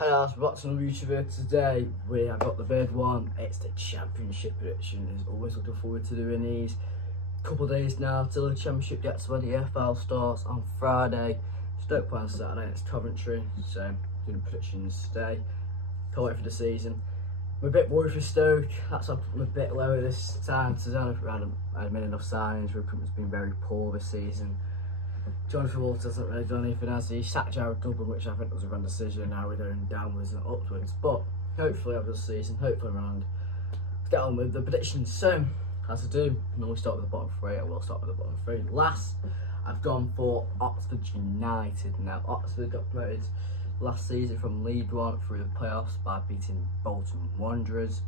Hi guys, what's on YouTuber today? We have got the big one. It's the championship prediction. As always, looking forward to doing these. Couple of days now till the championship gets when the FL starts on Friday. Stoke play on Saturday. It's Coventry, so doing predictions today. Can't wait for the season. I'm a bit worried for Stoke. That's why I'm a bit lower this time. So I don't know if we had made enough signings. Recruitment's been very poor this season. Jonathan Walters hasn't really done anything, has he? Sacked Jared Dublin, which I think was a wrong decision. Now we're going downwards and upwards. But hopefully over the season, hopefully around. Let's get on with the predictions. So, as I do, I normally start with the bottom three. I will start with the bottom three. Last, I've gone for Oxford United. Now, Oxford got promoted last season from League One through the playoffs by beating Bolton Wanderers.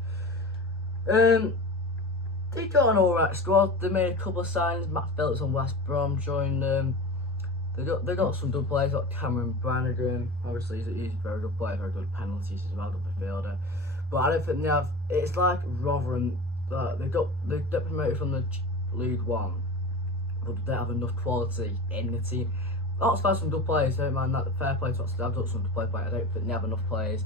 They got an alright squad. They made a couple of signings. Matt Phillips on West Brom joined them. They got some good players. Got Cameron Brannigan. Obviously, he's a very good player. Very good penalties as well, good midfielder. But I don't think they have. It's like Rotherham. They got promoted from the League One, but they don't have enough quality in the team. Oxford have some good players. Don't mind that. The fair play to Oxford. I've got some good players. I don't think they have enough players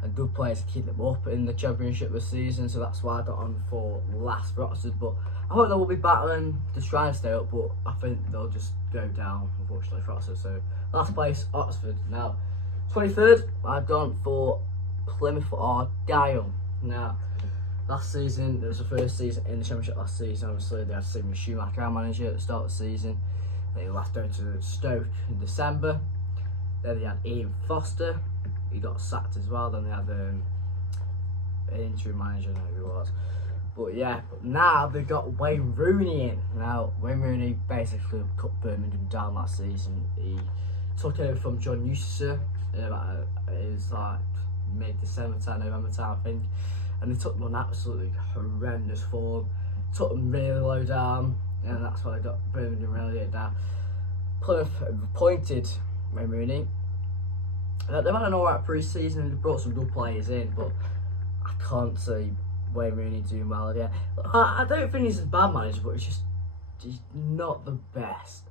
and good players to keep them up in the championship this season. So that's why I got on for last for Oxford. But I hope they will be battling to try and stay up. But I think they'll just go down, unfortunately, for Oxford. So last place, Oxford. Now, 23rd, I've gone for Plymouth Argyle. Now, last season, it was the first season in the championship last season. Obviously, they had Stephen Schumacher, our manager, at the start of the season. They left down to Stoke in December. Then they had Ian Foster. He got sacked as well. Then they had an interim manager, I don't know who it was. But yeah, but now they've got Wayne Rooney in. Now, Wayne Rooney basically cut Birmingham down last season. He took over from John Eustace. It was like mid-December time, November time, I think. And they took them on absolutely horrendous form. Took them really low down. And that's why they got Birmingham relegated down. Plymouth appointed Wayne Rooney. They've had an alright pre-season and they've brought some good players in, but I can't see Wayne Rooney doing well again. I don't think he's a bad manager, but he's not the best.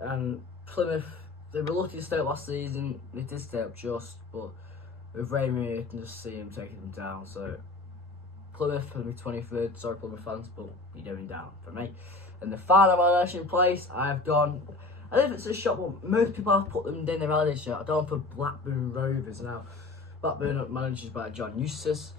And Plymouth, they were lucky to stay up last season. They did stay up just, but with Wayne Rooney, you can just see him taking them down. So Plymouth will be 23rd. Sorry, Plymouth fans, but you're going down for me. And the final relegation place, I've gone. I don't know if it's a shock, but most people have put them in the relegation. I've gone for Blackburn Rovers now. Blackburn are managed by John Eustace.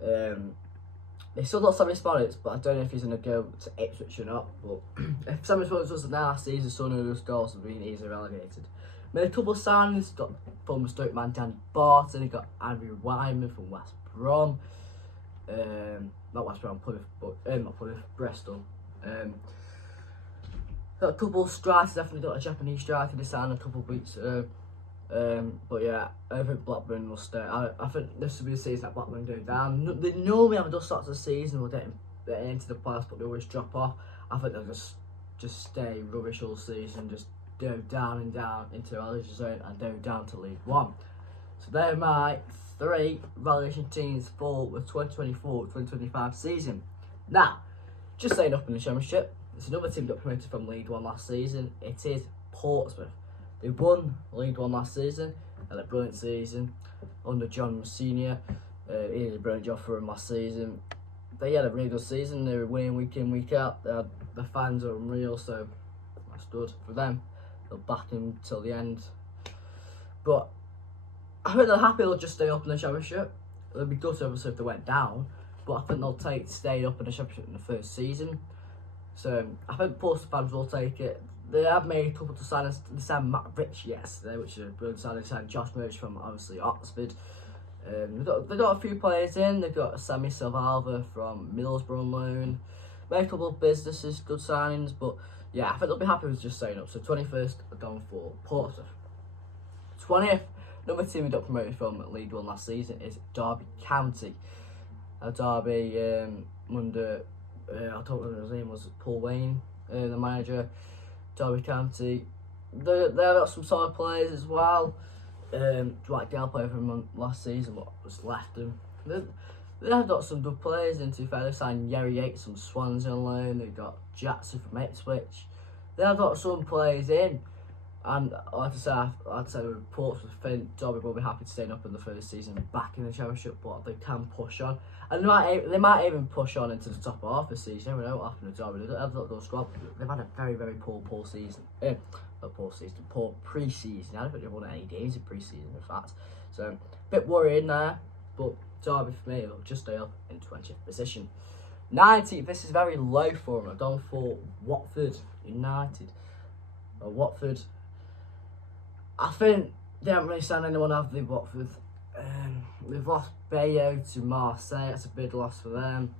They still got Sammy Smollett, but I don't know if he's going to go to Ipswich or not. But if Sammy Smollett wasn't there last season, someone who does goals would be easily relegated. Made a couple of signings. Got former Stoke man Danny Barton. He got Andrew Wyman from West Brom. Not West Brom, Plymouth, but not Plymouth, Bristol. Got a couple of strikers, definitely got a Japanese striker they signed a couple of weeks ago. But yeah, I think Blackburn will stay. I think this will be the season that Blackburn go down. They normally have a good start to the season, we'll get into the playoffs, but they always drop off. I think they'll just stay rubbish all season, just go down and down into the relegation zone and go down to League One. So they're my 3 relegation teams for the 2024-2025 season. Now, just staying up in the championship. There's another team that got promoted from League One last season. It is Portsmouth. They won League One last season. Had a brilliant season under John Senior. He did a brilliant job for him last season. They had a really good season. They were winning week in, week out. The fans are unreal, so that's good for them. They'll back him till the end. But I think they're happy they'll just stay up in the championship. It'll be good obviously if they went down, but I think they'll stay up in the championship in the first season. So I think Portsmouth fans will take it. They have made a couple of signings. They signed Matt Rich yesterday, which is a brilliant signing. They signed Josh Murch from obviously Oxford. They've got a few players in. They've got Sammy Silvalva from Middlesbrough on loan. Made a couple of businesses, good signings. But yeah, I think they'll be happy with just staying up. So 21st, I've gone for Portsmouth. 20th, another team we got promoted from League One last season is Derby County. Derby under. I don't know his name was Paul Wayne, the manager. Derby County. They've got some solid players as well. Dwight Gale played for them last season, but was left them. They have got some good players in. To be fair, they signed Yerry Yates from Swansea on loan. They've got Jackson from Ipswich. They have got some players in. And like I said, the reports with Finn, Derby will be happy to stay up in the first season, back in the Championship, but they can push on, and they might even push on into the top half of the season. You never know what happened to Derby. They don't have those squad. They've had a very poor season. Poor pre-season. I don't think they've won any games in pre-season, in fact. So a bit worrying there, but Derby for me will just stay up in 20th position. 19th. This is very low for them. I've gone for Watford United. Watford. I think they haven't really signed anyone out of the Watford. They've lost Bayo to Marseille. That's a big loss for them.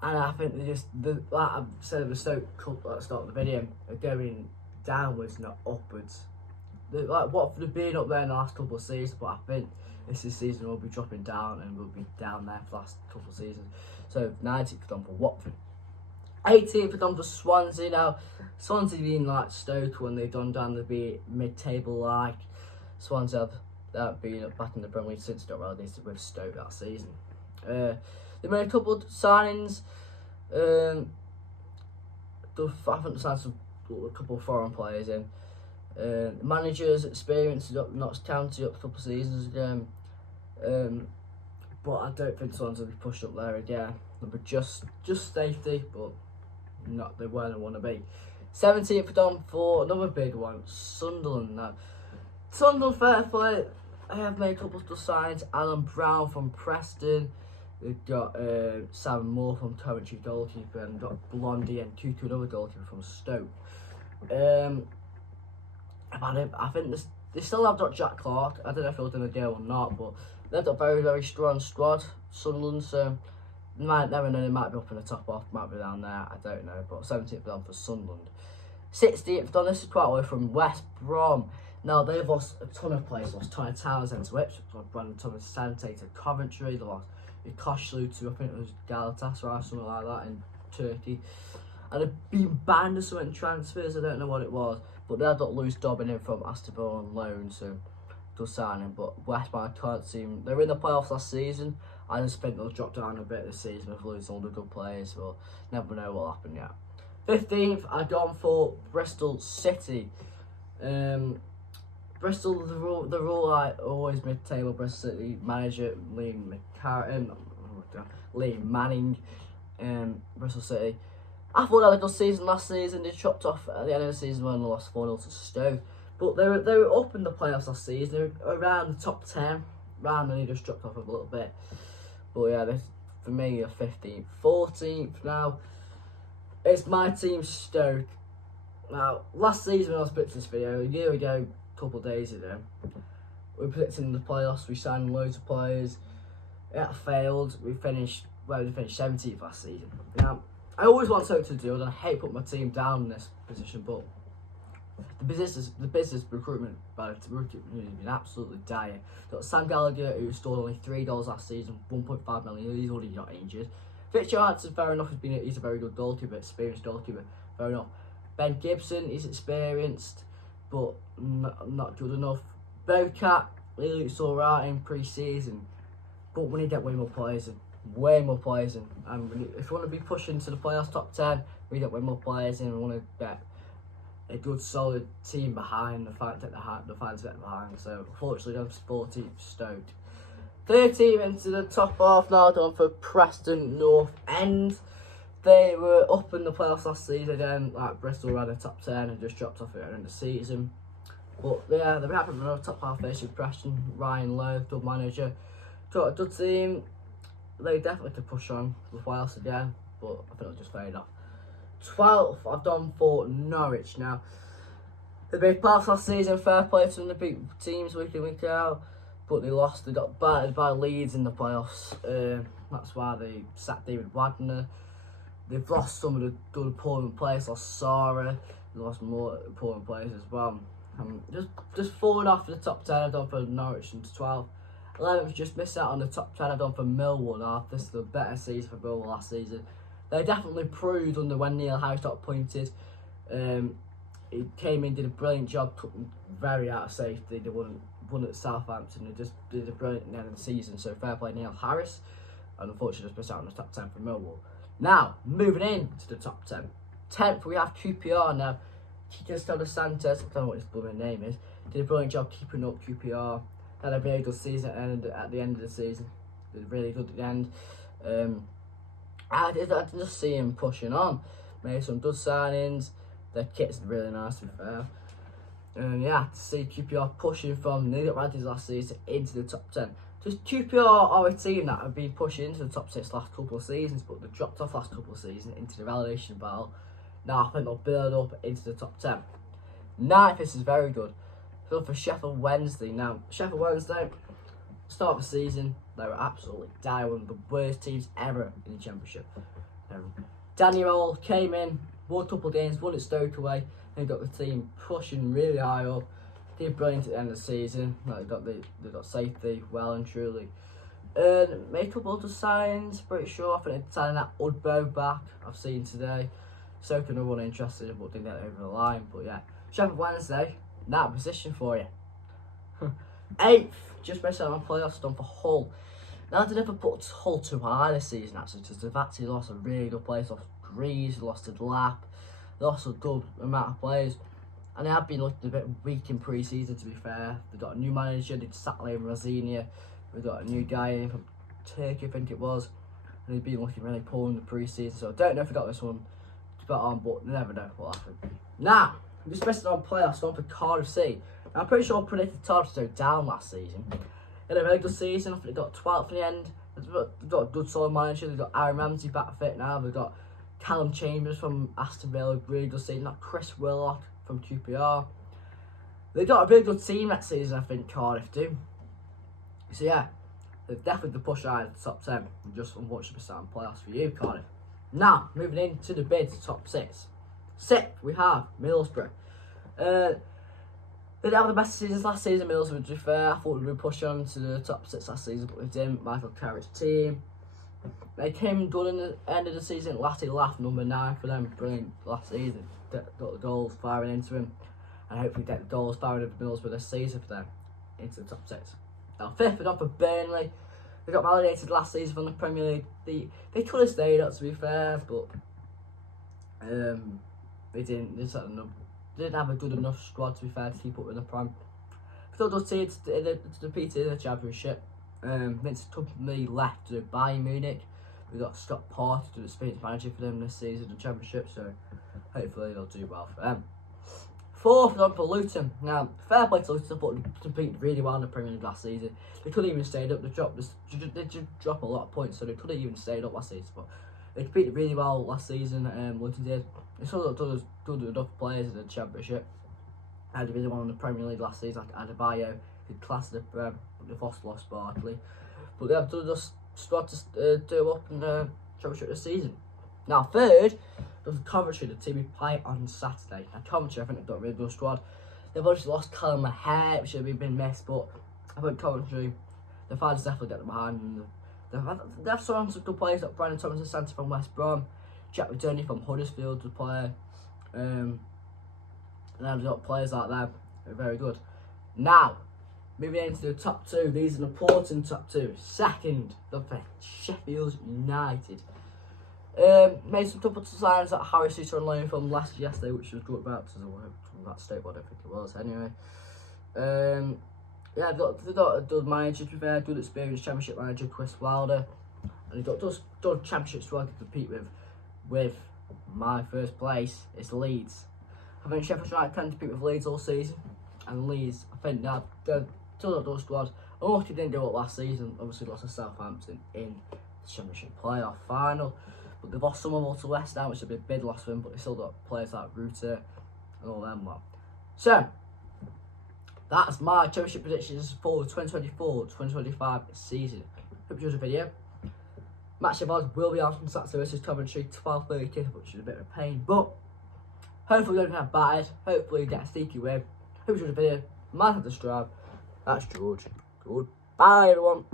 And I think like I said at the Stoke at the start of the video, are going downwards, not upwards. Like Watford have been up there in the last couple of seasons, but I think this season will be dropping down and will be down there for the last couple of seasons. So 19th done for Watford. 18th done for Swansea. Now Swansea being like Stoke when they've gone down, they'll be mid-table like Swansea have been back in the Premier League since they got relegated with Stoke that season. They made a couple of signings. I think they signed a couple of foreign players in. The manager's experience Notts County up a couple of seasons ago. But I don't think Swansea will be pushed up there again. They'll be just safety, but not they where they want to be. 17th done for another big one, Sunderland. Now, Sunderland fair play. I have made a couple of signs. Alan Brown from Preston. We've got Sam Moore from Coventry goalkeeper, and got Blondie and Tutu, another goalkeeper from Stoke. I think they still have got Jack Clark. I don't know if he'll do a deal or not, but they've got a very strong squad, Sunderland. So you might never know, they might be up in the top half, might be down there. I don't know, but 17th done for Sunderland. 16th done. This is quite away from West Brom. Now they've lost a ton of players. Lost Tony Townsend to Ipswich, Brandon Thomas Sante to Coventry. They lost Koshlu to, I think it was Galatasaray, something like that in Turkey. And they've been banned or something in transfers. I don't know what it was, but they had got Lewis Dobbin in from Aston Villa on loan, so good signing. But West Brom can't seem. They were in the playoffs last season. I just think they'll drop down a bit this season with losing all the good players. But never know what'll happen yet. 15th, I've gone for Bristol City. Bristol, the rule like always mid-table. Bristol City manager Lee Manning, Bristol City. I thought they had a good season last season. They chopped off at the end of the season when they lost 4-0 to Stoke. But they were up in the playoffs last season. They were around the top 10. And they just dropped off a little bit. But yeah, this, for me, a 15th. 14th now. It's my team, Stoke. Now, last season when I was predicting this video, a year ago, a couple of days ago, we were predicting the playoffs. We signed loads of players. It failed. We finished 17th last season. Now, I always want Stoke to do it, and I hate putting my team down in this position, but the business recruitment has been absolutely dire. Got Sam Gallagher, who scored only $3 last season, 1.5 million. He's already got injured. Victor Hansen, fair enough, he's a very good goalkeeper, experienced goalkeeper, fair enough. Ben Gibson, he's experienced, but not good enough. Bocat, he looks alright in pre-season, but we need to get way more players in. And if we want to be pushing to the playoffs top 10, we get way more players in. We want to get a good solid team behind the fans get behind. So unfortunately, I'm 14th Stoke. 13th into the top half now, gone for Preston North End. They were up in the playoffs last season again, like Bristol ran the top 10 and just dropped off at the end of the season. But yeah, they're happy with another top half finish with Preston. Ryan Lowe, good manager. Got a good team. They definitely could push on the playoffs again, but I think it'll just fade off. 12th, I've done for Norwich now. They beat Bath last season, fair play to them, they beat teams week in, week out, but they lost. They got battered by Leeds in the playoffs. That's why they sacked David Wagner. They've lost some of the good important players, lost Sarah, they lost more important players as well. Just falling off the top 10, I've done for Norwich into 12th. 11th, just missed out on the top 10, I've done for Millwall now. This is the better season for Millwall last season. They definitely proved under when Neil Harris got appointed. He came in, did a brilliant job, took them very out of safety. They won at Southampton. They just did a brilliant end of the season. So fair play Neil Harris. And unfortunately just missed out on the top 10 for Millwall. Now, moving in to the top 10. 10th, we have QPR now. Cristiano dos Santos, I don't know what his blooming name is, did a brilliant job keeping up QPR. Had a very good season at the end of the season. Did really good at the end. I just see him pushing on. Made some good signings. Their kit's really nice to be fair. Yeah, to see QPR pushing from nearly got Radley's last season into the top 10. Just QPR are a team that have been pushing into the top 6 last couple of seasons, but they dropped off last couple of seasons into the relegation battle. Now I think they'll build up into the top 10. Ninth, this is very good. So for Sheffield Wednesday. Now, Sheffield Wednesday, start of the season, they were absolutely dire, one of the worst teams ever in the Championship. Daniel came in, won a couple of games, won at Stoke away, and got the team pushing really high up. Did brilliant at the end of the season. Like they got safety well and truly. Made a couple of other signs, pretty sure. I think they're signing that Udbo back. I've seen today. So can no one interested, but didn't get it over the line. But yeah, Sheffield Wednesday, that position for you. 8th, just missed out on playoffs done for Hull. Now they never put Hull too high this season actually, because they've actually lost a really good players. Lost Greaves, lost to Lap, lost a good amount of players. And they have been looking a bit weak in pre-season to be fair. They've got a new manager, they've sat in Rosinia. We've got a new guy in from Turkey, I think it was. And they've been looking really poor in the pre-season. So I don't know if they got this one to bet on, but you never know what happened. Now, I'm just missing on playoffs, going for Cardiff City. Now, I'm pretty sure I predicted Cardiff to go down last season. They had a very good season. I think they got 12th in the end. They've got a good solid manager. They've got Aaron Ramsey back fit now. They've got Callum Chambers from Aston Villa, really good season. Not Chris Willock from QPR. They've got a really good team that season, I think Cardiff do. So yeah, they're definitely the push out of the top 10. Just unfortunately starting playoffs for you, Cardiff. Now, moving into the bid to top 6. 6th, we have Middlesbrough. They didn't have the best seasons last season, Middlesbrough, to be fair. I thought we'd be pushed on to the top 6 last season, but we didn't. Michael Carrick's team. They came good in the end of the season. Latty Laugh, number 9 for them. Brilliant last season. Got the goals firing into him. And hopefully get the goals firing into Middlesbrough this season for them. Into the top 6. Now, 5th, we're on for Burnley. They got validated last season from the Premier League. They could have stayed up, to be fair, but they didn't. They didn't have a good enough squad, to be fair, to keep up with the Prem. Still does see it to repeat in the Championship. Vince Kompany left to Bayern Munich. We got Scott Parker to the experienced manager for them this season in the Championship, so hopefully they'll do well for them. 4th, on for Luton. Now, fair play to Luton, but they competed really well in the Premier League last season. They couldn't even stay up. They did drop a lot of points, so they couldn't even stay up last season. But they competed really well last season. Luton did. They still got good enough players in the Championship. Had really well in the Premier League last season, like Adebayo, who classed the Prem, but they've lost Barkley. But they have to just squad to do up in the Championship this season. Now, 3rd, there's Coventry, the team we play on Saturday. Now, Coventry, I think they've got a really good squad. They've obviously lost Callum Maher, which have been missed, but I think Coventry, the fans definitely get them behind them. They have some good players like Brandon Thomas Santa from West Brom, Jack McDonough from Huddersfield to play. And they've got players like that. They're very good. Now, moving into the top 2, these are an important top 2. 2nd, the Sheffield United. Made some couple of signs that Harry Suter on loan from yesterday, which was good about that Stoke, I don't think it was anyway. Yeah, they've got a good manager, to be fair, good experienced Championship manager, Chris Wilder, and they've got good Championship squad to compete with my first place is Leeds. I think Sheffield United tend to compete with Leeds all season, and Leeds, I think they're still got good squad. Unlucky didn't do it last season, obviously lost to Southampton in the Championship playoff final. But they've lost some of them to West Ham, which would be a big loss for them, but they still got players like Ruter and all them lot. So, that's my Championship predictions for the 2024-2025 season. Hope you enjoyed the video. Match of odds will be on from Saturday versus Coventry, 12:30 kick, which is a bit of a pain, but hopefully we don't get battered. Hopefully we get a sneaky win. Hope you enjoyed the video. Might have to subscribe. That's George. Goodbye, everyone.